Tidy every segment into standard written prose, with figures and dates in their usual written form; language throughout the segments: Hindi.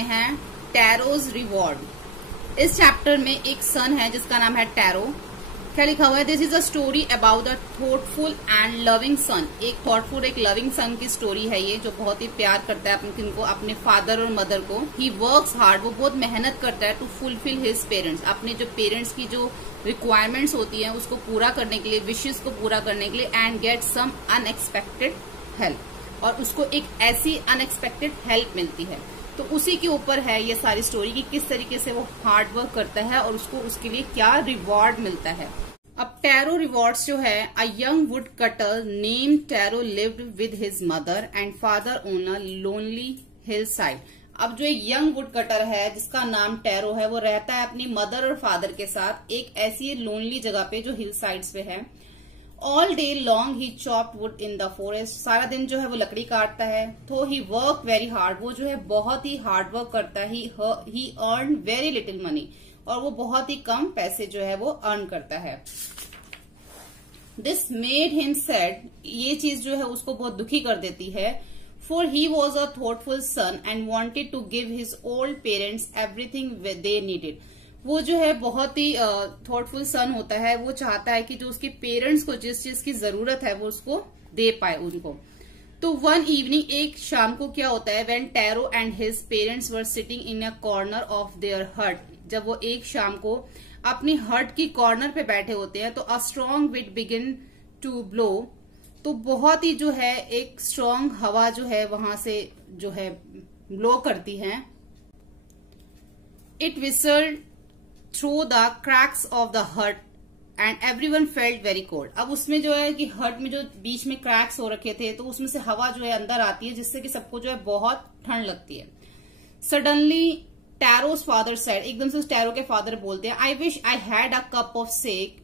हैं टैरोज रिवॉर्ड। इस चैप्टर में एक सन है जिसका नाम है टैरो। क्या लिखा हुआ है? This is a story about a thoughtful and loving son. एक थॉटफुल एक लविंग सन की स्टोरी है ये, जो बहुत ही प्यार करता है किनको, अपने फादर और मदर को। ही वर्क्स हार्ड, वो बहुत मेहनत करता है टू फुलफिल हिज पेरेंट्स, अपने जो पेरेंट्स की जो रिक्वायरमेंट्स होती हैं उसको पूरा करने के लिए, विशेष को पूरा करने के लिए, and get some unexpected help, और उसको एक ऐसी अनएक्सपेक्टेड हेल्प मिलती है। तो उसी के ऊपर है ये सारी स्टोरी कि किस तरीके से वो हार्ड वर्क करता है और उसको उसके लिए क्या रिवॉर्ड मिलता है। अब टैरो रिवॉर्ड्स जो है, a young wood cutter name tarot lived with his mother and father on a lonely hill side. अब जो एक यंग वुड कटर है जिसका नाम टैरो है, वो रहता है अपनी मदर और फादर के साथ एक ऐसी लोनली जगह पे जो हिल साइड्स पे है। All day long he chopped would in the forest, सारा दिन जो है वो लकड़ी काटता है। तो ही वर्क वेरी हार्ड, वो जो है बहुत ही हार्ड वर्क करता है। ही अर्न वेरी लिटिल मनी, और वो बहुत ही कम पैसे जो है वो अर्न करता है। दिस मेड हिम सैड, ये चीज जो है उसको बहुत दुखी कर देती है। For he was a thoughtful son and wanted to give his old parents everything they needed. वो जो है बहुत ही थॉटफुल सन होता है, वो चाहता है कि जो उसके पेरेंट्स को जिस चीज की जरूरत है वो उसको दे पाए उनको। तो वन इवनिंग, एक शाम को क्या होता है, when tarot and his parents were sitting in a corner of their हट, जब वो एक शाम को अपनी हट की कॉर्नर पे बैठे होते हैं, तो a strong wind begin to blow, तो बहुत ही जो है एक स्ट्रॉन्ग हवा जो है वहां से जो है ब्लो करती है। It whistled through the cracks of the hut and everyone felt very cold. अब उसमें जो है कि हट में जो बीच में क्रैक्स हो रखे थे, तो उसमें से हवा जो है अंदर आती है, जिससे कि सबको जो है बहुत ठंड लगती है। सडनली टैरोज फादर सेड, एकदम से उस टैरो के फादर बोलते हैं, I wish I had a cup of sake,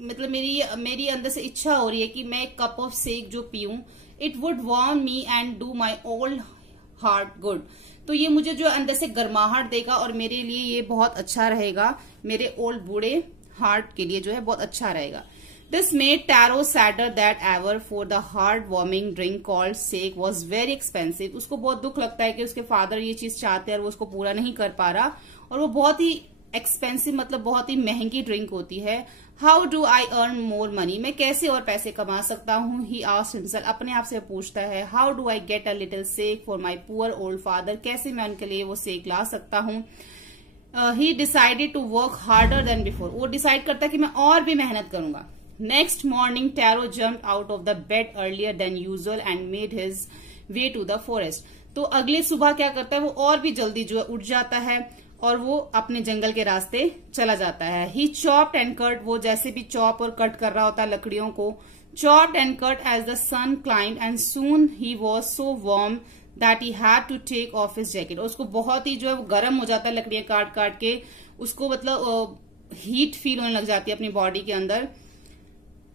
मतलब मेरी अंदर से इच्छा हो रही है कि मैं एक कप ऑफ सेक जो पीऊं। It would warm me and do my old heart good, तो ये मुझे जो अंदर से गर्माहट देगा और मेरे लिए ये बहुत अच्छा रहेगा, मेरे ओल्ड बूढ़े हार्ट के लिए जो है बहुत अच्छा रहेगा। This made Taro sadder that ever, for the heart warming drink called sake was very expensive. उसको बहुत दुख लगता है कि उसके फादर ये चीज चाहते हैं और वो उसको पूरा नहीं कर पा रहा, और वो बहुत ही एक्सपेंसिव मतलब बहुत ही महंगी ड्रिंक होती है। How do I earn more money, मैं कैसे और पैसे कमा सकता हूँ? ही आस्क्ड हिमसेल्फ, अपने आप से पूछता है। How do I get a little sake for my poor old father, कैसे मैं उनके लिए वो सेक ला सकता हूँ? He decided to work harder than before, वो डिसाइड करता है कि मैं और भी मेहनत करूंगा। Next morning Taro jumped out of the bed earlier than usual and made his way to the forest. तो अगले सुबह क्या करता है, वो और भी जल्दी जो है उठ जाता है और वो अपने जंगल के रास्ते चला जाता है। ही चॉप्ड एंड कट, वो जैसे भी चॉप और कट कर रहा होता है लकड़ियों को, chopped and cut as the sun climb and soon he was so warm that he had to take off his jacket. उसको बहुत ही जो है वो गर्म हो जाता है लकड़ियां काट काट के, उसको मतलब हीट फील होने लग जाती है अपनी बॉडी के अंदर,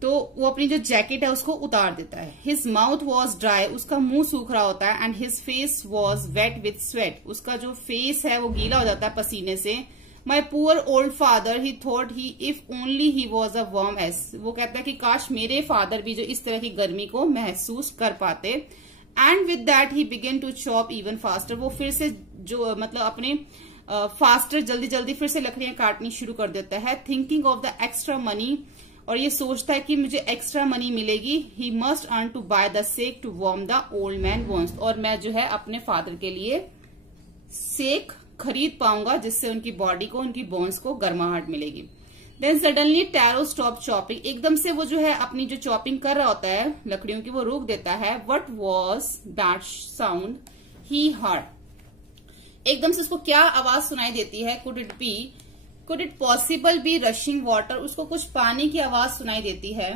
तो वो अपनी जो जैकेट है उसको उतार देता है। हिज माउथ वॉज ड्राई, उसका मुंह सूख रहा होता है, and his face was wet with sweat, उसका जो फेस है वो गीला हो जाता है पसीने से। माई poor old father he thought he if only he was a warm S, वो कहता है कि काश मेरे फादर भी जो इस तरह की गर्मी को महसूस कर पाते। And with that he began to chop even faster, वो फिर से जो मतलब अपने फास्टर जल्दी जल्दी फिर से लकड़ियां काटनी शुरू कर देता है। Thinking of the extra money, और ये सोचता है कि मुझे एक्स्ट्रा मनी मिलेगी। He must earn to buy the sake to warm the old man bones, और मैं जो है अपने फादर के लिए सेक खरीद पाऊंगा जिससे उनकी बॉडी को, उनकी बोन्स को गर्माहट मिलेगी। Then suddenly Taro stop chopping, एकदम से वो जो है अपनी जो चॉपिंग कर रहा होता है लकड़ियों की वो रोक देता है। What was that sound he heard, एकदम से उसको क्या आवाज सुनाई देती है? Could it possible be rushing water, उसको कुछ पानी की आवाज सुनाई देती है।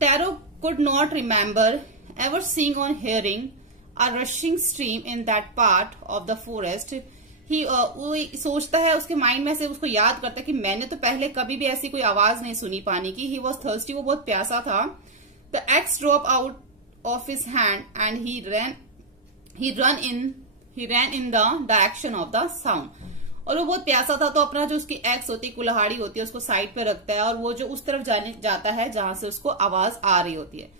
Taro could not remember ever seeing or hearing a rushing stream in that part of the forest. वो सोचता है, उसके माइंड में से उसको याद करता है कि मैंने तो पहले कभी भी ऐसी कोई आवाज नहीं सुनी पानी की। ही वॉज थर्स्टी, वो बहुत प्यासा था। The axe drop out of his hand and he ran in the direction of the sound, और वो बहुत प्यासा था तो अपना जो उसकी एक्स होती है, कुल्हाड़ी होती है, उसको साइड पे रखता है और वो जो उस तरफ जाता है जहां से उसको आवाज आ रही होती है।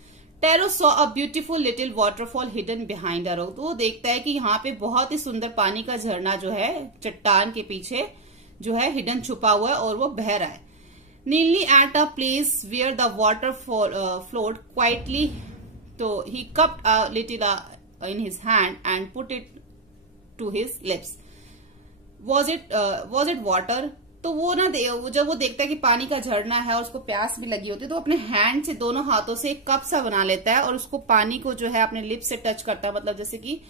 Tarot saw a beautiful little waterfall hidden behind a rock. तो वो देखता है कि यहाँ पे बहुत ही सुंदर पानी का झरना जो है चट्टान के पीछे जो है हिडन छुपा हुआ है और वो बह रहा है। नीली at a place where the water flowed quietly, तो he cupped a little in his hand and put it to his lips. Was it water? तो वो ना जब वो देखता है कि पानी का झरना है और उसको प्यास भी लगी होती है तो अपने हैंड से दोनों हाथों से एक कप सा बना लेता है और उसको पानी को जो है अपने लिप्स से टच करता है, मतलब जैसे कि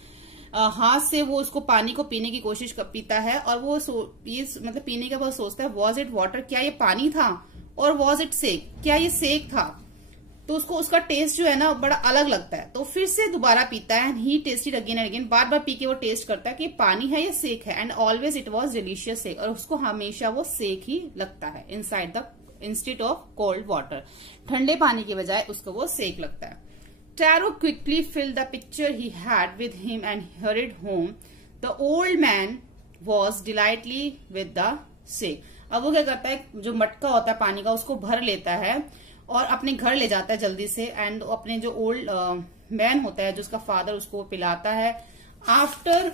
हाथ से वो उसको पानी को पीने की कोशिश पीता है। और वो मतलब पीने के बाद सोचता है वॉज इट वाटर, क्या ये पानी था? और वॉज इट सेक, क्या ये सेक था? तो उसको उसका टेस्ट जो है ना बड़ा अलग लगता है। तो फिर से दोबारा पीता है and he tested again and again. Bar bar P के वो टेस्ट करता है कि पानी है या सेक है, and always it was delicious sake. और उसको हमेशा वो सेक ही लगता है inside the instead of cold water. ठंडे पानी के बजाय उसको वो सेक लगता है। Taro quickly filled the picture he had with him and hurried home. The old man was delightedly with the sake. अब वो क्या करता है, जो मटका होता है पानी का उसको भर लेता है और अपने घर ले जाता है जल्दी से। एंड अपने जो ओल्ड मैन होता है, जो उसका फादर, उसको पिलाता है। After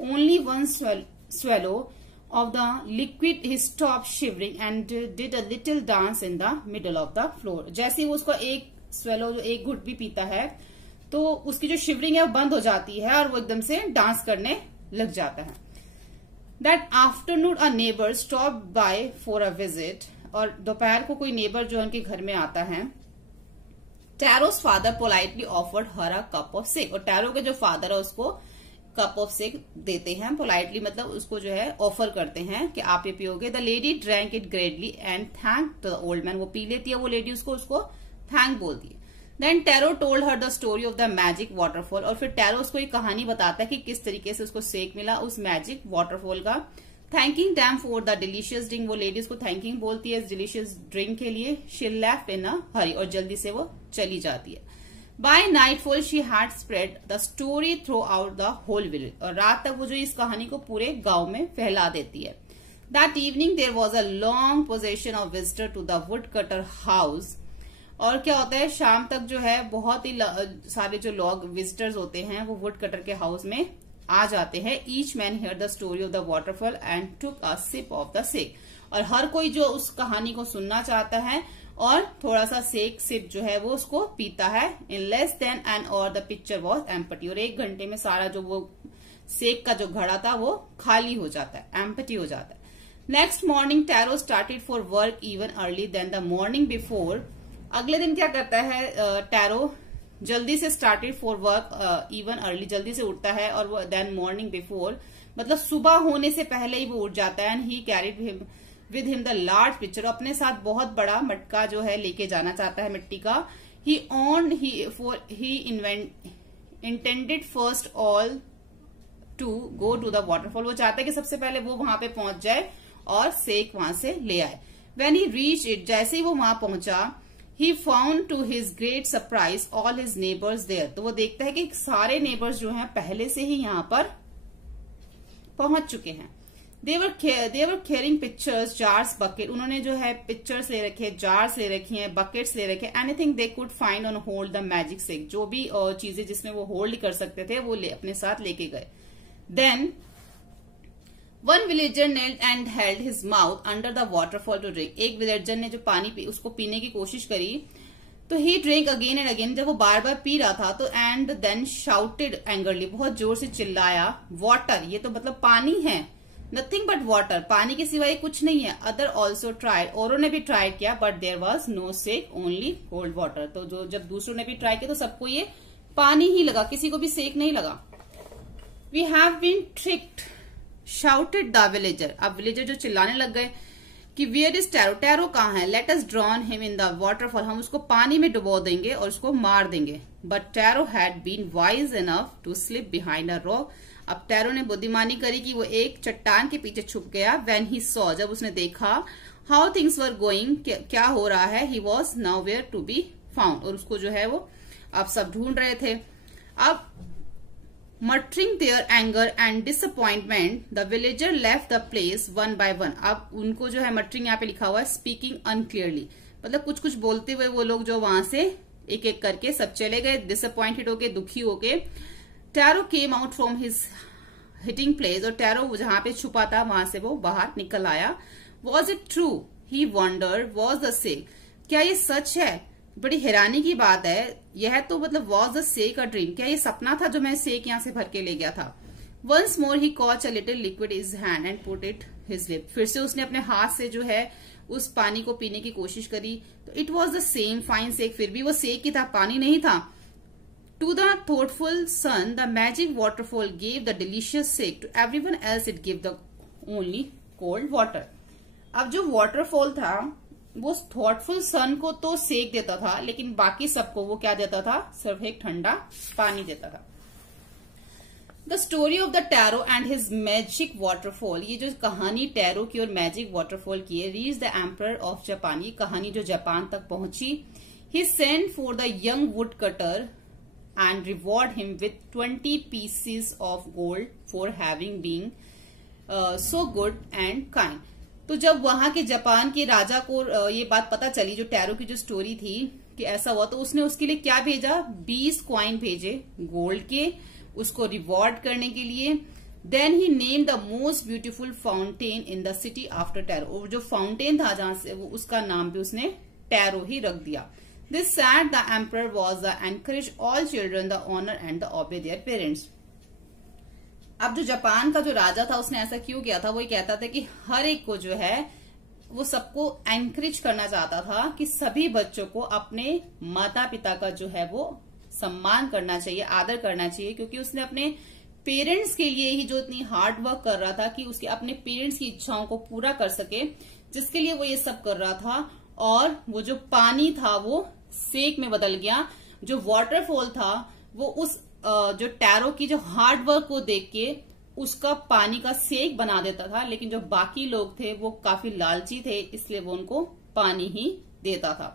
only one swallow of the liquid he stopped shivering and did a little dance in the middle of the floor। जैसे ही वो उसको एक swallow, जो एक घुट भी पीता है तो उसकी जो शिवरिंग है वो बंद हो जाती है और वो एकदम से डांस करने लग जाता है। That afternoon a neighbor stopped by for a visit। और दोपहर को कोई नेबर जो उनके घर में आता है। Taro's father politely offered her a cup of sake. और टैरो के जो फादर है उसको कप ऑफ सेक देते हैं पोलाइटली, मतलब उसको जो है ऑफर करते हैं कि आप ये पियोगे। The lady drank it greatly and thank the old man. वो पी लेती है वो लेडी, उसको थैंक बोलती है। Then Taro told her the story of the magic waterfall. और फिर टैरो उसको एक कहानी बताता है कि किस तरीके से उसको सेक मिला उस मैजिक वाटरफॉल का। Thanking them for the delicious drink. वो लेडीज को थैंकिंग बोलती है इस डिलीशियस ड्रिंक के लिए। She left in a hurry. और जल्दी से वो चली जाती है। By nightfall she had spread the story throughout the whole village. और रात तक वो जो इस कहानी को पूरे गांव में फैला देती है। That evening there was a long procession of visitor to the woodcutter house. और क्या होता है, शाम तक जो है बहुत ही सारे जो लोग विजिटर्स होते हैं वो वुड कटर के हाउस में आ जाते हैं। Each man hear the story of the waterfall and took a sip of the sake. और हर कोई जो उस कहानी को सुनना चाहता है और थोड़ा सा सेक सिप जो है वो उसको पीता है। इन लेस देन एन और द पिक्चर वॉज एम्पटी। और 1 घंटे में सारा जो वो सेक का जो घड़ा था वो खाली हो जाता है, एम्पटी हो जाता है। Next morning Taro started for work even early than the morning before. अगले दिन क्या करता है टैरो, जल्दी से started for work even early, जल्दी से उठता है। और वो देन मॉर्निंग बिफोर मतलब सुबह होने से पहले ही वो उठ जाता है। And he carried with him the large picture. अपने साथ बहुत बड़ा मटका जो है लेके जाना चाहता है मिट्टी का। He intended first all to go to the waterfall. वो चाहता है कि सबसे पहले वो वहां पे पहुंच जाए और सेक वहां से ले आए। वेन ही रीच इट, जैसे ही वो वहां पहुंचा, he found to his great surprise all his neighbours there. तो वो देखता है कि सारे नेबर्स जो हैं पहले से ही यहाँ पर पहुंच चुके हैं। They were carrying pictures, jars, bucket। उन्होंने जो है पिक्चर्स ले रखे, जार्स ले रखी हैं, बकेट्स ले रखे। Anything they could find on hold the magic sake. जो भी चीजें जिसमें वो होल्ड कर सकते थे वो अपने साथ लेके गए। Then one villager knelt and held his mouth under the waterfall to drink। एक विलेजर ने जो पानी उसको पीने की कोशिश करी तो ही ड्रिंक अगेन एंड अगेन। जब वो बार बार पी रहा था तो एंड देन शाउटेड एंगरली, बहुत जोर से चिल्लाया, वाटर, ये तो मतलब पानी है, नथिंग बट वाटर, पानी के सिवाय कुछ नहीं है। अदर ऑल्सो ट्राइड, औरों ने भी ट्राई किया, but there was no sake, only cold water. तो जो जब दूसरों ने भी ट्राई किया तो सबको ये पानी ही लगा, किसी को भी सेक नहीं लगा। We have been tricked, shouted the villager. अब विलेजर जो चिल्लाने लग गए कि वेयर इज टैरो, टैरो कहाँ है? Let us drawn him in the waterfall. हम उसको पानी में डुबो देंगे और उसको मार देंगे। But Taro had been wise enough to slip behind a rock. अब टैरो ने बुद्धिमानी करी कि वो एक चट्टान के पीछे छुप गया। व्हेन ही सॉ, जब उसने देखा, हाउ थिंग्स वर गोइंग, क्या हो रहा है, he was nowhere to be found. और उसको जो है वो अब सब ढूंढ रहे थे। अब muttering their anger and disappointment, the villager left the place one by one। अब उनको जो है muttering यहाँ पे लिखा हुआ है speaking unclearly, मतलब कुछ कुछ बोलते हुए वो लोग जो वहां से एक एक करके सब चले गए डिसअपॉइंटेड होके, दुखी होके। Taro came out from his hiding place, और टैरो जहां पे छुपा था वहां से वो बाहर निकल आया। Was it true he wondered, was the sake, क्या ये सच है? बड़ी हैरानी की बात है, यह तो मतलब was the sec a dream, क्या ये सपना था जो मैं सेक यहां से भर के ले गया था? Once more he caught a little liquid his hand and put it his lip, फिर से उसने अपने हाथ से जो है उस पानी को पीने की कोशिश करी, तो it was the same fine sake, फिर भी वो सेक ही था, पानी नहीं था। To the thoughtful son the magic waterfall give the delicious sake, to everyone else it give the only cold water. अब जो वाटरफॉल था वो थॉटफुल सन को तो सेक देता था, लेकिन बाकी सबको वो क्या देता था? सिर्फ एक ठंडा पानी देता था। The story of the tarot and his magic waterfall, ये जो कहानी टैरो की और मैजिक वाटरफॉल की है, reach the emperor of Japan, ये कहानी जो जापान तक पहुंची। He sent for the young wood cutter and reward him with 20 pieces of gold for having been so good and kind. तो जब वहां के जापान के राजा को ये बात पता चली, जो टैरो की जो स्टोरी थी कि ऐसा हुआ, तो उसने उसके लिए क्या भेजा? 20 कॉइन भेजे गोल्ड के, उसको रिवॉर्ड करने के लिए। Then he name the most beautiful fountain in the city after Taro, और जो फाउंटेन था जहां से वो, उसका नाम भी उसने टैरो ही रख दिया। This said the emperor was the encourage all children the honour and the obey their parents. अब जो जापान का जो राजा था उसने ऐसा क्यों किया था? वो ये कहता था कि हर एक को जो है वो सबको एनकरेज करना चाहता था कि सभी बच्चों को अपने माता पिता का जो है वो सम्मान करना चाहिए, आदर करना चाहिए, क्योंकि उसने अपने पेरेंट्स के लिए ही जो इतनी हार्ड वर्क कर रहा था कि उसके अपने पेरेंट्स की इच्छाओं को पूरा कर सके, जिसके लिए वो ये सब कर रहा था। और वो जो पानी था वो सेक में बदल गया, जो वाटरफॉल था वो उस जो टैरो की जो हार्ड वर्क को देख के उसका पानी का सेक बना देता था, लेकिन जो बाकी लोग थे वो काफी लालची थे, इसलिए वो उनको पानी ही देता था।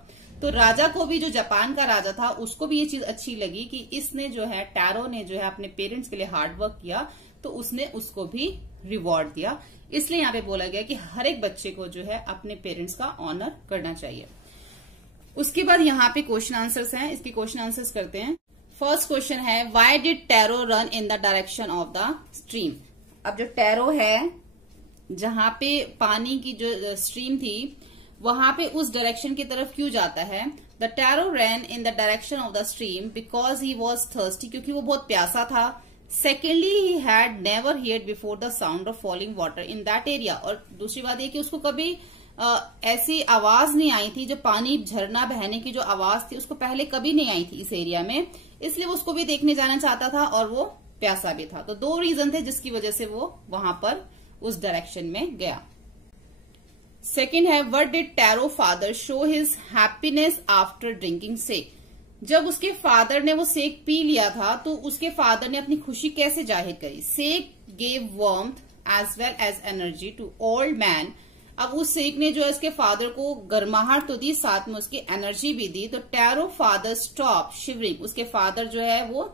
तो राजा को भी, जो जापान का राजा था, उसको भी ये चीज अच्छी लगी कि इसने जो है, टैरो ने जो है अपने पेरेंट्स के लिए हार्ड वर्क किया, तो उसने उसको भी रिवॉर्ड दिया। इसलिए यहाँ पे बोला गया कि हर एक बच्चे को जो है अपने पेरेंट्स का ऑनर करना चाहिए। उसके बाद यहाँ पे क्वेश्चन आंसर्स हैं, इसके क्वेश्चन आंसर्स करते हैं। फर्स्ट क्वेश्चन है, why did tarot run in the direction of the stream. अब जो टैरो है, जहां पे पानी की जो स्ट्रीम थी, वहां पे उस डायरेक्शन की तरफ क्यों जाता है? The Taro ran in the direction of the stream because he was thirsty, क्योंकि वो बहुत प्यासा था। Secondly he had never heard before the sound of falling water in that area, और दूसरी बात ये कि उसको कभी ऐसी आवाज नहीं आई थी, जो पानी झरना बहने की जो आवाज थी उसको पहले कभी नहीं आई थी इस एरिया में, इसलिए वो उसको भी देखने जाना चाहता था, और वो प्यासा भी था। तो दो रीजन थे जिसकी वजह से वो वहां पर उस डायरेक्शन में गया। सेकेंड है, what did Taro father show his happiness after drinking sake. जब उसके फादर ने वो सेक पी लिया था तो उसके फादर ने अपनी खुशी कैसे जाहिर करी? Sake gave warmth as well as energy to old man. अब उस सेक ने जो है उसके फादर को गर्माहट तो दी, साथ में उसकी एनर्जी भी दी। तो टैरो फादर स्टॉप शिवरिंग, उसके फादर जो है वो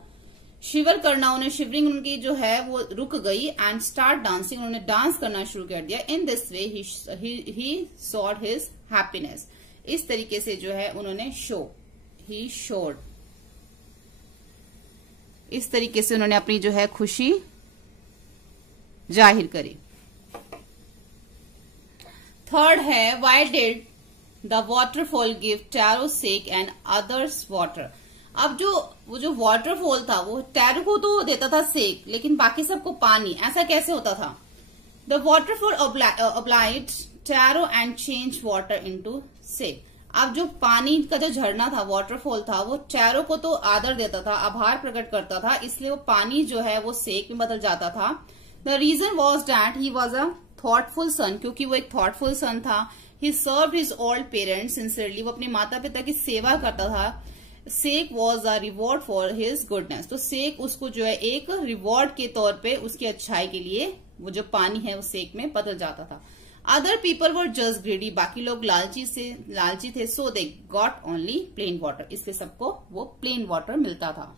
शिवर करना, उन्हें शिवरिंग उनकी जो है वो रुक गई, एंड स्टार्ट डांसिंग, उन्होंने डांस करना शुरू कर दिया। In this way he sawed his happiness, इस तरीके से जो है उन्होंने ही शोड, इस तरीके से उन्होंने अपनी जो है खुशी जाहिर करी। थर्ड है, why did the waterfall give Taro sake and others water. अब वो जो वाटरफॉल था वो टैरो को तो देता था सेक, लेकिन बाकी सबको पानी, ऐसा कैसे होता था? The waterfall obliged Taro and change water into sake. अब जो पानी का जो झरना था, वाटरफॉल था, वो टैरो को तो आदर देता था, आभार प्रकट करता था, इसलिए वो पानी जो है वो सेक में बदल जाता था। The reason was that he was a thoughtful son, क्योंकि वो एक थॉटफुल सन था। He served his old parents sincerely, वो अपने माता पिता की सेवा करता था। Sake was a reward for his goodness, तो सेक उसको जो है एक रिवॉर्ड के तौर पे उसकी अच्छाई के लिए वो जो पानी है वो सेक में बदल जाता था। Other people were just greedy, बाकी लोग लालची थे, so they got only plain water, इसलिए सबको वो प्लेन वाटर मिलता था।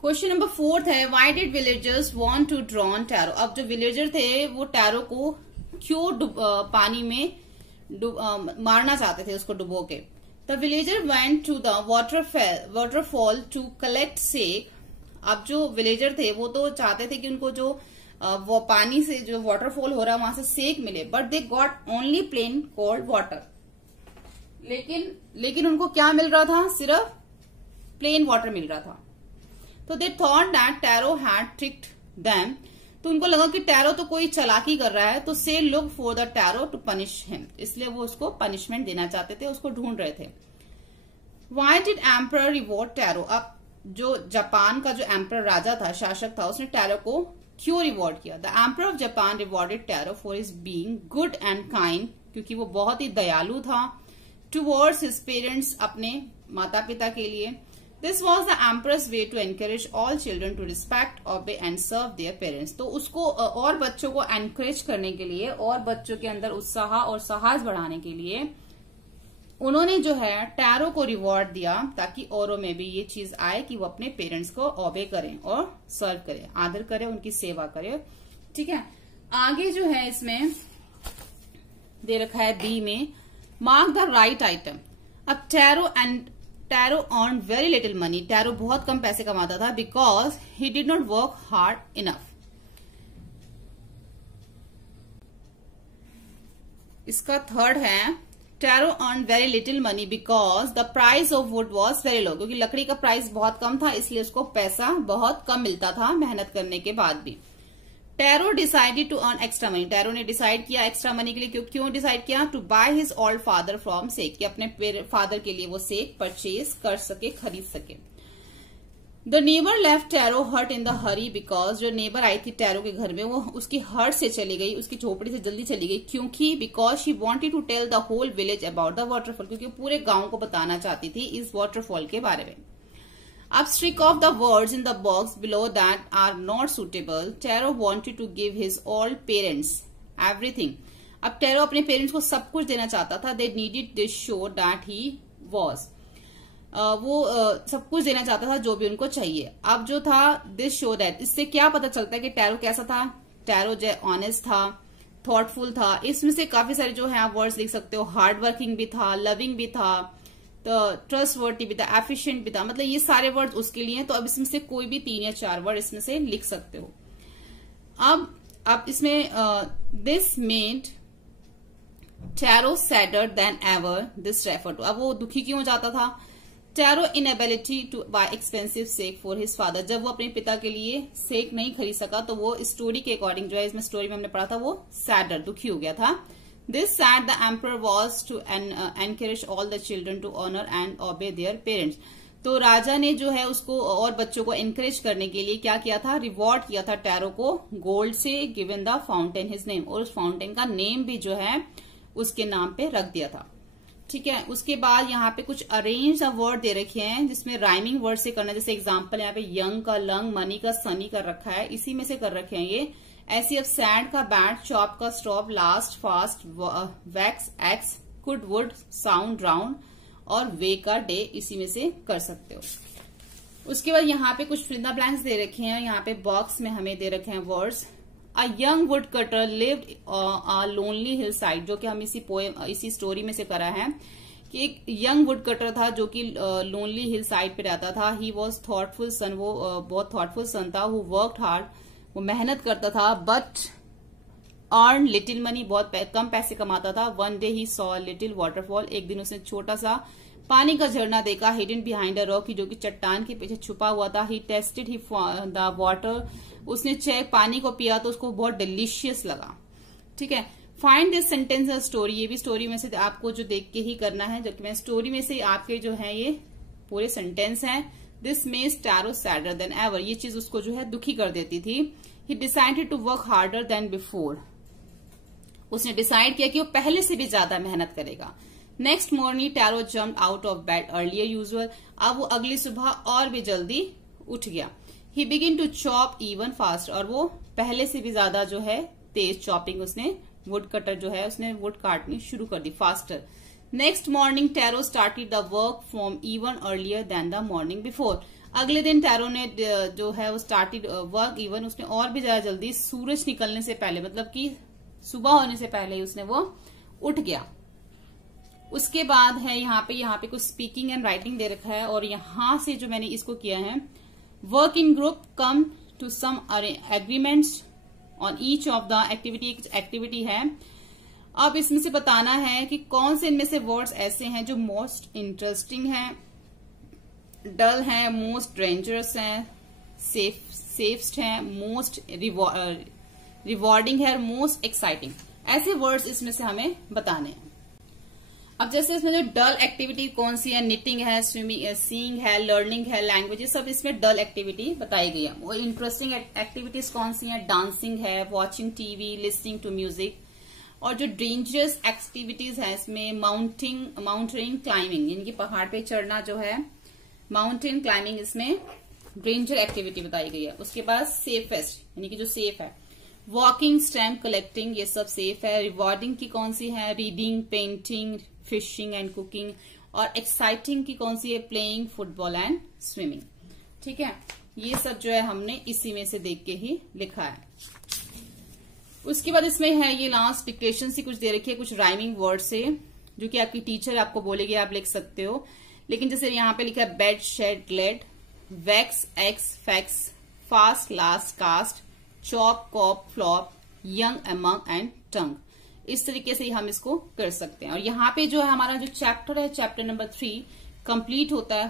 क्वेश्चन नंबर 4 है, why did villagers want to drown Taro. अब जो विलेजर थे वो टैरो को क्यों पानी में मारना चाहते थे, उसको डुबो के। The villager went to the waterfall to collect sake. अब जो विलेजर थे वो तो चाहते थे कि उनको जो वो पानी से जो वाटरफॉल हो रहा है वहां से सेक मिले, but they got only plain cold water. लेकिन उनको क्या मिल रहा था? सिर्फ प्लेन वाटर मिल रहा था। तो they thought that tarot had tricked them. तो उनको लगा कि टैरो तो कोई चालाकी कर रहा है, तो से look for the Taro to punish him. इसलिए वो उसको पनिशमेंट देना चाहते थे, उसको ढूंढ रहे थे। Why did emperor reward tarot? अब जो जापान का जो एम्परर राजा था, शासक था, उसने टैरो को क्यों रिवॉर्ड किया? The emperor of Japan rewarded tarot for his being good and kind, क्योंकि वो बहुत ही दयालु था टुवर्ड्स हिज पेरेंट्स, अपने माता पिता के लिए। This was the emperor's way to encourage all children to respect, obey and serve their parents. तो उसको और बच्चों को एनकरेज करने के लिए और बच्चों के अंदर उत्साह और साहस बढ़ाने के लिए उन्होंने जो है टैरो को रिवॉर्ड दिया, ताकि औरों में भी ये चीज आए कि वो अपने पेरेंट्स को ओबे करें और सर्व करें, आदर करें, उनकी सेवा करें। ठीक है, आगे जो है इसमें दे रखा है बी में, मार्क द राइट आइटम। अब tarot earn very little money. Tarot बहुत कम पैसे कमाता था, because he did not work hard enough. इसका थर्ड है, tarot earn very little money because the price of would was very low. क्योंकि लकड़ी का प्राइस बहुत कम था, इसलिए उसको पैसा बहुत कम मिलता था मेहनत करने के बाद भी। Taro decided to earn extra money. Taro ने डिसाइड किया एक्स्ट्रा मनी के लिए, क्यों डिसाइड किया? To buy his old father from sake, कि अपने फादर के लिए वो सेक परचेज कर सके, खरीद सके। The neighbour left Taro hurt in the hurry because, जो नेबर आई थी टैरो के घर में, वो उसकी हर्ट से चली गई, उसकी झोपड़ी से जल्दी चली गई। क्योंकि because she wanted to tell the whole village about the waterfall, क्योंकि पूरे गांव को बताना चाहती थी इस वाटरफॉल के बारे में। अब strike off the words in the box below that are not suitable. Taro wanted to give his old parents everything. अब टैरो अपने पेरेंट्स को सब कुछ देना चाहता था। They needed this show that he was, वो सब कुछ देना चाहता था जो भी उनको चाहिए। अब जो था दिस शो दैट, इससे क्या पता चलता है कि टैरो कैसा था? टैरो जो ऑनेस्ट था, थॉटफुल था। इसमें से काफी सारे जो है आप वर्ड्स लिख सकते हो। हार्ड वर्किंग भी था, लविंग भी था, तो ट्रस्ट वर्दी भी था, एफिशिएंट भी था। मतलब ये सारे वर्ड्स उसके लिए हैं। तो अब इसमें से कोई भी 3 या 4 वर्ड इसमें से लिख सकते हो। अब इसमें this made Taro sadder than ever this refer to. अब वो दुखी क्यों हो जाता था? Taro inability to buy expensive sake for his father. जब वो अपने पिता के लिए सेक नहीं खरीद सका, तो वो स्टोरी के अकॉर्डिंग जो है, इसमें स्टोरी में हमने पढ़ा था, वो सैडर, दुखी हो गया था। This said the emperor was to encourage all the children to honour and obey their parents. तो राजा ने जो है उसको और बच्चों को एनकरेज करने के लिए क्या किया था? रिवॉर्ड किया था टैरो को गोल्ड से, given the fountain his name, और उस फाउंटेन का नेम भी जो है उसके नाम पे रख दिया था। ठीक है, उसके बाद यहाँ पे कुछ अरेंज वर्ड दे रखे हैं जिसमें राइमिंग वर्ड से करना। जैसे एग्जांपल यहाँ पे यंग का लंग, मनी का सनी कर रखा है, इसी में से कर रखे हैं ये। ऐसे अब सैड का बैड, चॉप का stop, last fast, wax x, could would, sound round, और वे का डे, इसी में से कर सकते हो। उसके बाद यहाँ पे कुछ फिल इन द ब्लैंक्स दे रखे हैं। यहाँ पे बॉक्स में हमें दे रखे हैं words. A young wood cutter lived a lonely hill side, जो कि हम इसी स्टोरी में से करा है कि एक यंग वुड कटर था जो कि लोनली हिल साइड पे रहता था। ही वॉज थॉटफुल सन, वो बहुत थॉटफुल सन था। हु वर्कड हार्ड, वो मेहनत करता था। बट अर्न लिटिल मनी, बहुत कम पैसे कमाता था। One day he saw little waterfall, एक दिन उसने छोटा सा पानी का झरना देखा। हिडन बिहाइंड अ रॉक, जो कि चट्टान के पीछे छुपा हुआ था। ही टेस्टेड ही द वाटर, उसने पानी को पिया तो उसको बहुत डिलीशियस लगा। ठीक है, find this sentence a story, ये भी स्टोरी में से आपको जो देख के ही करना है, जबकि मैं स्टोरी में से आपके जो है ये पूरे सेंटेंस हैं। This makes Taro sadder than ever, ये चीज उसको जो है दुखी कर देती थी। He decided to work harder than before, उसने डिसाइड किया कि वो पहले से भी ज्यादा मेहनत करेगा। Next morning Taro jumped out of bed earlier usual, अब वो अगली सुबह और भी जल्दी उठ गया। He begin to chop even fast, और वो पहले से भी ज्यादा जो है तेज चॉपिंग, उसने वुड कटर जो है उसने वुड काटनी शुरू कर दी, faster. Next morning Taro started the work from even earlier than the morning before, अगले दिन टैरो ने जो है वो स्टार्टेड वर्क इवन, उसने और भी ज्यादा जल्दी, सूरज निकलने से पहले, मतलब कि सुबह होने से पहले ही उसने वो उठ गया। उसके बाद है यहाँ पे कुछ स्पीकिंग एंड राइटिंग दे रखा है, और यहाँ से जो मैंने इसको किया है, work in group, come to some agreements on each of the activity है। अब इसमें से बताना है कि कौन से इनमें से वर्ड्स ऐसे हैं जो मोस्ट इंटरेस्टिंग है, डल है, मोस्ट डेंजरस है, सेफ्स्ट है, मोस्ट रिवॉर्डिंग है, और मोस्ट एक्साइटिंग। ऐसे वर्ड्स इसमें से हमें बताने हैं। अब जैसे इसमें जो डल एक्टिविटी कौन सी है, निटिंग है, स्विमिंग, सीइंग है, लर्निंग है, लैंग्वेज, सब इसमें डल एक्टिविटी बताई गई है। वो इंटरेस्टिंग एक्टिविटीज कौन सी है, डांसिंग है, watching TV, listening to music. और जो डेंजरस एक्टिविटीज है इसमें माउंटेन क्लाइंबिंग, यानी कि पहाड़ पे चढ़ना जो है, माउंटेन क्लाइंबिंग इसमें डेंजर एक्टिविटी बताई गई है। उसके बाद सेफेस्ट, यानी कि जो सेफ है, वॉकिंग, स्टैम्प कलेक्टिंग, ये सब सेफ है। रिवॉर्डिंग की कौन सी है, reading, painting, fishing and cooking. और एक्साइटिंग की कौन सी है, प्लेइंग, फुटबॉल एंड स्विमिंग। ठीक है, ये सब जो है हमने इसी में से देख के ही लिखा है। उसके बाद इसमें है ये लास्ट डिक्टेशन सी कुछ दे रखी है, कुछ राइमिंग वर्ड से, जो कि आपकी टीचर आपको बोलेगी, आप लिख सकते हो। लेकिन जैसे यहाँ पे लिखा है bed, shed, led, wax, axe, fax, fast, last, cast, chop, cop, flop, young, among and tongue. इस तरीके से हम इसको कर सकते हैं। और यहाँ पे जो है हमारा जो चैप्टर है, चैप्टर नंबर 3 कंप्लीट होता है।